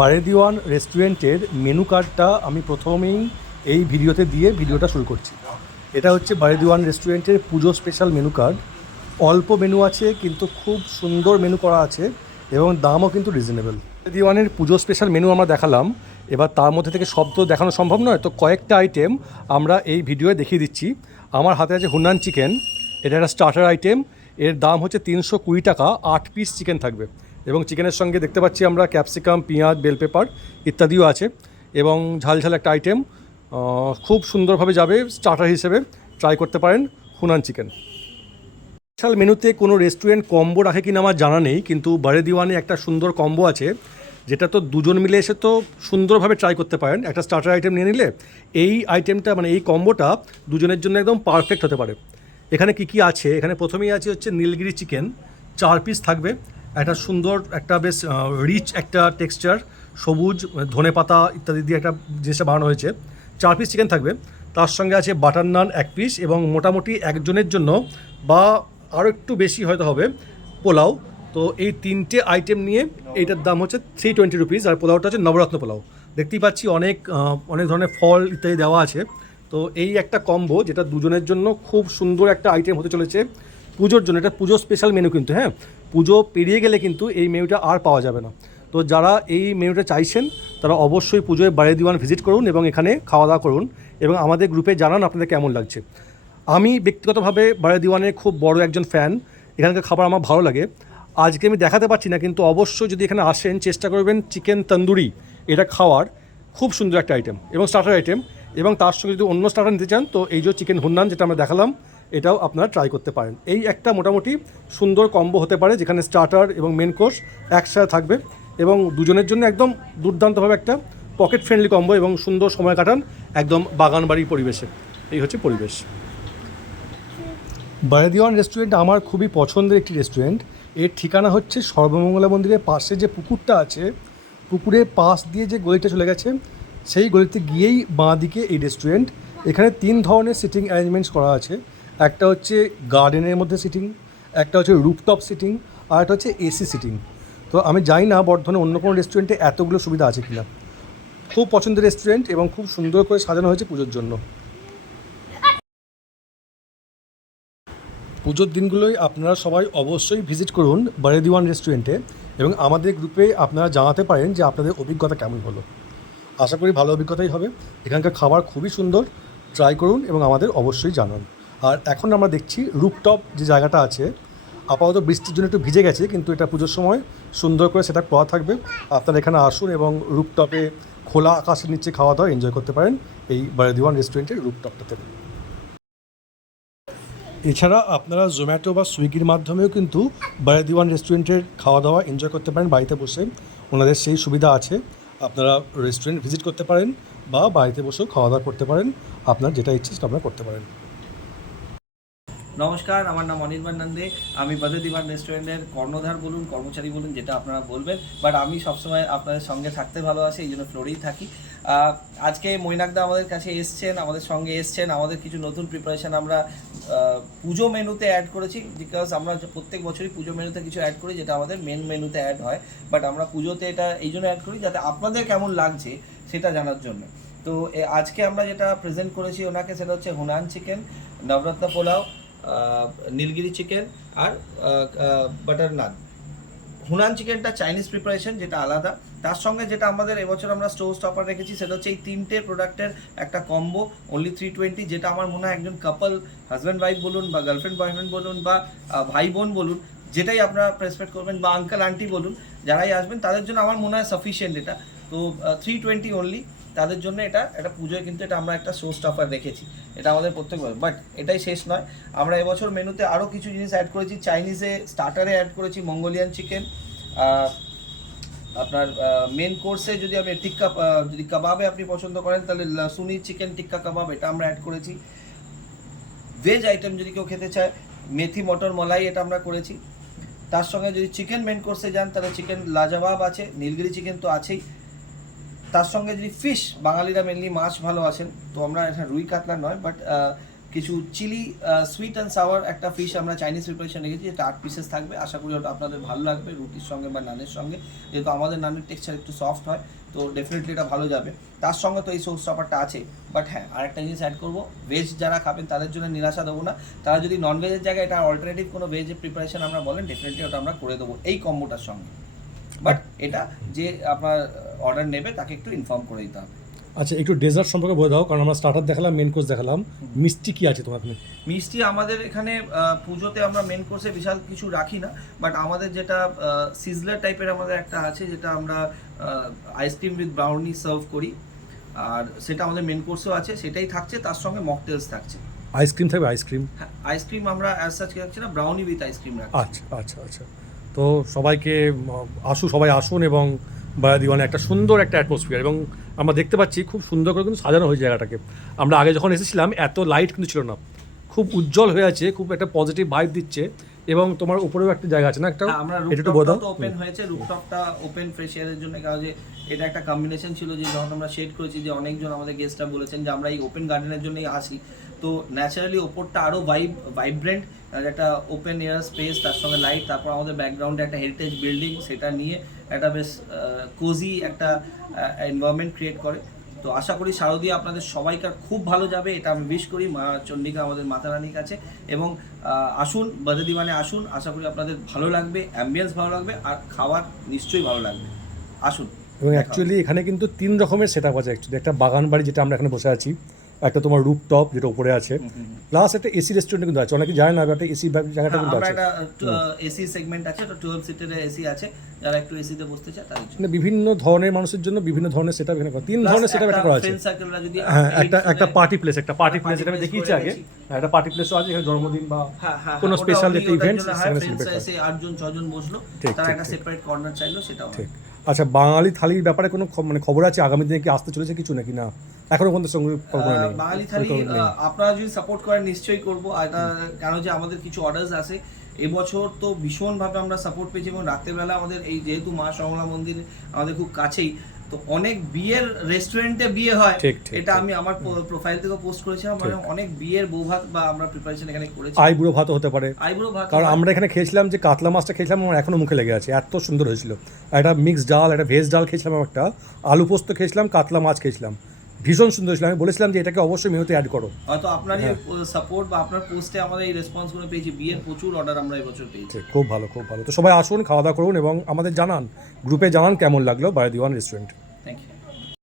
বারেদিওয়ান রেস্টুরেন্টের মেনু কার্ডটা আমি প্রথমেই এই ভিডিওতে দিয়ে ভিডিওটা শুরু করছি। এটা হচ্ছে বারেদিওয়ান রেস্টুরেন্টের পুজো স্পেশাল মেনু কার্ড। অল্প মেনু আছে কিন্তু খুব সুন্দর মেনু করা আছে এবং দামও কিন্তু রিজনেবল। বারেদিওয়ানের পুজো স্পেশাল মেনু আমরা দেখালাম, এবার তার মধ্যে থেকে সব তো দেখানো সম্ভব নয়, তো কয়েকটা আইটেম আমরা এই ভিডিওয়ে দেখিয়ে দিচ্ছি। আমার হাতে আছে হুনান চিকেন, এটা একটা স্টার্টার আইটেম। এর দাম হচ্ছে 320 টাকা, 8 পিস চিকেন থাকবে এবং চিকেনের সঙ্গে দেখতে পাচ্ছি আমরা ক্যাপসিকাম, পেঁয়াজ, বেল পেপার ইত্যাদিও আছে এবং ঝাল ঝাল একটা আইটেম। খুব সুন্দরভাবে যাবে স্টার্টার হিসেবে, ট্রাই করতে পারেন হুনান চিকেন। স্পেশাল মেনুতে কোনো রেস্টুরেন্ট কম্বো রাখে কিনা আমার জানা নেই, কিন্তু বারেদিওয়ানে একটা সুন্দর কম্বো আছে যেটা তো দুজন মিলে এসে তো সুন্দরভাবে ট্রাই করতে পারেন। একটা স্টার্টার আইটেম নিয়ে নিলে এই আইটেমটা মানে এই কম্বোটা দুজনের জন্য একদম পারফেক্ট হতে পারে। এখানে কি কি আছে, এখানে প্রথমেই আছে হচ্ছে নীলগিরি চিকেন, 4 পিস থাকবে। একটা সুন্দর একটা বেশ রিচ একটা টেক্সচার, সবুজ ধনে পাতা ইত্যাদি দিয়ে একটা জিনিসটা বানানো হয়েছে। 4 পিস চিকেন থাকবে। তার সঙ্গে আছে বাটার নান 1 পিস এবং মোটামুটি একজনের জন্য বা আরও একটু বেশি হয়তো হবে পোলাও। তো এই 3টে আইটেম নিয়ে এইটার দাম হচ্ছে 320 রুপিস। আর পোলাওটা হচ্ছে নবরত্ন পোলাও। দেখতেই পাচ্ছি অনেক অনেক ধরনের ফল ইত্যাদি দেওয়া আছে। তো এই একটা কম্বো যেটা দুজনের জন্য খুব সুন্দর একটা আইটেম হতে চলেছে পুজোর জন্য। এটা পুজো স্পেশাল মেনু কিন্তু, হ্যাঁ, পুজো পেরিয়ে গেলে কিন্তু এই মেনুটা আর পাওয়া যাবে না। তো যারা এই মেনুটা চাইছেন তারা অবশ্যই পুজোয় বারেদিওয়ান ভিজিট করুন এবং এখানে খাওয়া দাওয়া করুন এবং আমাদের গ্রুপে জানান আপনাদের কেমন লাগছে। আমি ব্যক্তিগতভাবে বারেদিওয়ানের খুব বড় একজন ফ্যান, এখানকার খাবার আমার ভালো লাগে। আজকে আমি দেখাতে পারছি না, কিন্তু অবশ্যই যদি এখানে আসেন চেষ্টা করবেন চিকেন তন্দুরি এটা খাওয়ার। খুব সুন্দর একটা আইটেম এবং স্টার্টার আইটেম, এবং তার সঙ্গে যদি অন্য স্টার্টার নিতে চান তো এই যে চিকেন হুন্নান যেটা আমরা দেখালাম এটাও আপনারা ট্রাই করতে পারেন। এই একটা মোটামুটি সুন্দর কম্বো হতে পারে যেখানে স্টার্টার এবং মেন কোর্স একসাথে থাকবে এবং দুজনের জন্য একদম দুর্দান্তভাবে একটা পকেট ফ্রেন্ডলি কম্বো এবং সুন্দর সময় কাটান একদম বাগান বাড়ির পরিবেশে। এই হচ্ছে পরিবেশ। বারেদিওয়ান রেস্টুরেন্ট আমার খুবই পছন্দের একটি রেস্টুরেন্ট। এর ঠিকানা হচ্ছে সর্বমঙ্গলা মন্দিরের পাশে যে পুকুরটা আছে, পুকুরের পাশ দিয়ে যে গলিটা চলে গেছে সেই গলিতে গিয়েই বাঁ দিকে এই রেস্টুরেন্ট। এখানে 3 ধরনের সিটিং অ্যারেঞ্জমেন্টস করা আছে। একটা হচ্ছে গার্ডেনের মধ্যে সিটিং, একটা হচ্ছে রুফটপ সিটিং, আর একটা হচ্ছে এসি সিটিং। তো আমি জানি না বর্ধমানে অন্য কোনো রেস্টুরেন্টে এতগুলো সুবিধা আছে কিনা। খুব পছন্দের রেস্টুরেন্ট এবং খুব সুন্দর করে সাজানো হয়েছে পুজোর জন্য। পুজোর দিনগুলোই আপনারা সবাই অবশ্যই ভিজিট করুন বারেদিওয়ান রেস্টুরেন্টে এবং আমাদের গ্রুপে আপনারা জানাতে পারেন যে আপনাদের অভিজ্ঞতা কেমন হলো। আশা করি ভালো অভিজ্ঞতাই হবে। এখানকার খাবার খুবই সুন্দর, ট্রাই করুন এবং আমাদের অবশ্যই জানান। আর এখন আমরা দেখছি রুফটপ যে জায়গাটা আছে, আপাতত বৃষ্টির জন্য একটু ভিজে গেছে, কিন্তু এটা পুজোর সময় সুন্দর করে সেটা করা থাকবে। আপনারা এখানে আসুন এবং রুফটপে খোলা আকাশের নিচে খাওয়া দাওয়া এনজয় করতে পারেন এই বারেদিওয়ান রেস্টুরেন্টের রুফটপটাতে। এছাড়া আপনারা জোম্যাটো বা সুইগির মাধ্যমেও কিন্তু বারেদিওয়ান রেস্টুরেন্টের খাওয়া দাওয়া এনজয় করতে পারেন বাড়িতে বসে। ওনাদের সেই সুবিধা আছে। আপনারা রেস্টুরেন্ট ভিজিট করতে পারেন বা বাড়িতে বসেও খাওয়া দাওয়া করতে পারেন। আপনার যেটা ইচ্ছে সেটা আপনারা করতে পারেন। নমস্কার, আমার নাম অনির্বাণ নন্দে। আমি বারেদিওয়ান রেস্টুরেন্টের কর্ণধার বলুন, কর্মচারী বলুন, যেটা আপনারা বলবেন, বাট আমি সবসময় আপনাদের সঙ্গে থাকতে ভালোবাসি, এই জন্য ফ্লোরেই থাকি। আজকে মৈনাকদা আমাদের কাছে এসছেন, আমাদের সঙ্গে এসছেন। আমাদের কিছু নতুন প্রিপারেশান আমরা পুজো মেনুতে অ্যাড করেছি, বিকজ আমরা প্রত্যেক বছরই পুজো মেনুতে কিছু অ্যাড করি যেটা আমাদের মেন মেনুতে অ্যাড হয়, বাট আমরা পুজোতে এটা এই জন্য অ্যাড করি যাতে আপনাদের কেমন লাগছে সেটা জানার জন্য। তো আজকে আমরা যেটা প্রেজেন্ট করেছি ওনাকে, সেটা হচ্ছে হুনান চিকেন, নবরত্ন পোলাও, নীলগিরি চিকেন আর বাটার নান। হুনান চিকেনটা চাইনিজ প্রিপারেশন, যেটা আলাদা। তার সঙ্গে যেটা আমাদের এবছর আমরা স্টপার রেখেছি সেটা হচ্ছে এই 3টে প্রোডাক্টের একটা কম্বো, অনলি 320, যেটা আমার মনে হয় একজন কাপল, হাজব্যান্ড ওয়াইফ বলুন বা গার্লফ্রেন্ড বয়ফ্রেন্ড বলুন বা ভাই বোন বলুন, যেটাই আপনারা প্রেসপেক্ট করবেন, বা আঙ্কেল আন্টি বলুন, যারাই আসবেন তাদের জন্য আমার মনে হয় সাফিসিয়েন্ট এটা। তো 320 অনলি তাদের জন্য এটা একটা পুজোয় কিন্তু এটা আমরা একটা স্টপার রেখেছি। এটা আমাদের প্রত্যেকবার, বাট এটাই শেষ নয়। আমরা এবছর মেনুতে আরও কিছু জিনিস অ্যাড করেছি। চাইনিজে স্টার্টারে অ্যাড করেছি মঙ্গোলিয়ান চিকেন। আপনার মেন কোর্সে যদি আপনি টিক্কা, যদি কাবাবে আপনি পছন্দ করেন তাহলে লাসুনি চিকেন টিক্কা কাবাব, এটা আমরা অ্যাড করেছি। ভেজ আইটেম যদি কেউ খেতে চায়, মেথি মটর মলাই, এটা আমরা করেছি। তার সঙ্গে যদি চিকেন মেন কোর্সে যান তাহলে চিকেন লাজবাব আছে, নীলগিরি চিকেন তো আছেই। তার সঙ্গে যদি ফিশ, বাঙালিরা মেনলি মাছ ভালোবাসেন, তো আমরা এখানে রুই কাতলা নয়, বাট কিছু চিলি সুইট অ্যান্ড সাওয়ার একটা ফিশ আমরা চাইনিজ প্রিপারেশন রেখেছি, যেটা 8 পিসেস থাকবে। আশা করি ওটা আপনাদের ভালো লাগবে রুটির সঙ্গে বা নানের সঙ্গে, যেহেতু আমাদের নানের টেক্সচার একটু সফট হয়, তো ডেফিনেটলি এটা ভালো যাবে। তার সঙ্গে তো এই সোর্স স্টপারটা আছে। বাট হ্যাঁ, আরেকটা জিনিস অ্যাড করবো, ভেজ যারা খাবেন তাদের জন্য নিরাশা দেবো না। তারা যদি নন ভেজের জায়গায় এটা অল্টারনেটিভ কোনো ভেজের প্রিপারেশন আমরা বলেন, ডেফিনেটলি ওটা আমরা করে দেবো এই কম্বোটার সঙ্গে। বাট এটা যে আপনার অর্ডার নেবে তাকে একটু ইনফর্ম করে দিতে হবে। আচ্ছা, একটু ডেজার্ট সম্পর্কে বলে দাও, কারণ আমরা স্টার্টার দেখালাম, মেন কোর্স দেখালাম, মিষ্টি কি আছে তোমার এখানে? মিষ্টি আমাদের এখানে পুজোতে আমরা মেন কোর্সে বিশাল কিছু রাখি না, বাট আমাদের যেটা সিজলার টাইপের আমাদের একটা আছে, যেটা আমরা আইসক্রিম উইথ ব্রাউনি সার্ভ করি, আর সেটা আমাদের মেন কোর্সেও আছে, সেটাই থাকছে। তার সঙ্গে মকটেলস থাকছে। আইসক্রিম থাকবে? আইসক্রিম? হ্যাঁ, আইসক্রিম আমরা অ্যাজ সাচ রাখছি না, ব্রাউনি উইথ আইসক্রিম রাখছি। আচ্ছা আচ্ছা আচ্ছা। তো সবাইকে সবাই আসুন, এবং বায়াদিওয়ানে একটা সুন্দর একটা অ্যাটমসফিয়ার, এবং আমরা দেখতে পাচ্ছি খুব সুন্দর করে কিন্তু সাজানো হয়েছে জায়গাটাকে। আমরা আগে যখন এসেছিলাম এত লাইট কিন্তু ছিল না, খুব উজ্জ্বল হয়ে আছে, খুব একটা পজিটিভ ভাইব দিচ্ছে। এবং তোমার উপরেও একটা জায়গা আছে না একটা, আমরা এটা একটু বলে দাও। রুফটপটা ওপেন হয়েছে, রুফটপটা ওপেন ফ্রেশ এয়ারের জন্য, কারণ যে এটা একটা কম্বিনেশন ছিল যে যখন আমরা শেড করেছি, যে অনেকজন আমাদের গেস্টরা বলেছেন যে আমরা এই ওপেন গার্ডেনের জন্যই আসি। তো ন্যাচারালি ওপরটা আরও ভাইব্রেন্ট, একটা ওপেন এয়ার স্পেস, তার সঙ্গে লাইট, তারপর আমাদের ব্যাকগ্রাউন্ডে একটা হেরিটেজ বিল্ডিং, সেটা নিয়ে একটা বেশ কোজি একটা এনভায়রনমেন্ট ক্রিয়েট করে। তো আশা করি শারদীয়া আপনাদের সবাইকার খুব ভালো যাবে, এটা আমি উইশ করি মা চন্ডিকা আমাদের মাতা রানীর কাছে। এবং আসুন, বাদে দিওয়ানে আসুন, আশা করি আপনাদের ভালো লাগবে, অ্যাম্বিয়েন্স ভালো লাগবে, আর খাবার নিশ্চয়ই ভালো লাগবে। আসুন। এবং অ্যাকচুয়ালি এখানে কিন্তু 3 রকমের সেট আপ আছে অ্যাকচুয়ালি। একটা বাগান বাড়ি, যেটা আমরা এখানে বসে আছি, একটা তোমার রুফটপ যেটা উপরে আছে, প্লাস একটা এসি রেস্টুরেন্ট কিন্তু আছে। অনেকে জানে না, একটা এসি জায়গাটা কিন্তু আমরা আছে। একটা এসি সেগমেন্ট আছে, তো 12 সিটের এসি আছে, যারা একটু এসিতে বসতে চায় তাদের জন্য। মানে বিভিন্ন ধরনের মানুষের জন্য বিভিন্ন ধরনের সেটআপ এখানে করা, 3 ধরনের সেটআপ একটা করা আছে। ফ্রেন্ড সার্কেলরা যদি হ্যাঁ, একটা পার্টি প্লেস, এটা আমি দেখিয়েছি আগে। একটা পার্টি প্লেসও আছে, এখানে জন্মদিন বা কোনো স্পেশাল একটা ইভেন্ট সেখানে সেলিব্রেট হয়। এসে 8 জন 6 জন বসলো, তারা একটা সেপারেট কর্নার চাইলো, সেটাও ঠিক। আচ্ছা, বাঙালি থালির ব্যাপারে কোনো মানে খবর আছে আগামী দিনে কি আসতে চলেছে কিছু নাকি না এখনো পর্যন্ত সঙ্গে কল্পনা নেই? বাঙালি থালি আপনারা যদি সাপোর্ট করেন নিশ্চয়ই করবো। আর কেন যে আমাদের কিছু অর্ডার্স আছে এবছর, তো ভীষণভাবে আমরা সাপোর্ট পেয়েছি। এবং রাত্রেবেলা আমাদের এই যেহেতু মা সমলা মন্দির আমাদের খুব কাছেই, তো অনেক বিয়ের রেস্টুরেন্টে বিয়ে হয়, এটা আমি আমার প্রোফাইল থেকে পোস্ট করেছিলাম। মানে অনেক বিয়ের বৌভাত বা আমরা প্রিপারেশন এখানে করেছি। আইবুড়ো ভাত হতে পারে, আইবুড়ো ভাত, কারণ আমরা এখানে খেয়েছিলাম যে কাতলা মাছটা খেয়েছিলাম, আমার এখনো মুখে লেগে আছে, এত সুন্দর হয়েছিল। একটা মিক্সড ডাল, একটা ভেজ ডাল খেয়েছিলাম, একটা আলু পোস্ত খেয়েছিলাম, কাতলা মাছ খেয়েছিলাম, ভীষণ সুন্দর ছিল। আমি বলেছিলাম যে এটাকে অবশ্যই মেনুতে অ্যাড করো। হয়তো আপনারই সাপোর্ট বা আপনার পোস্টে আমাদের এই রেসপন্সগুলো পেয়েছি। বিয়ের প্রচুর অর্ডার আমরা এবছর পেয়েছি। খুব ভালো, খুব ভালো। তো সবাই আসুন, খাওয়া দাওয়া করুন, এবং আমাদের জানান, গ্রুপে জানান কেমন লাগলো বায়াদিওয়ান রেস্টুরেন্ট।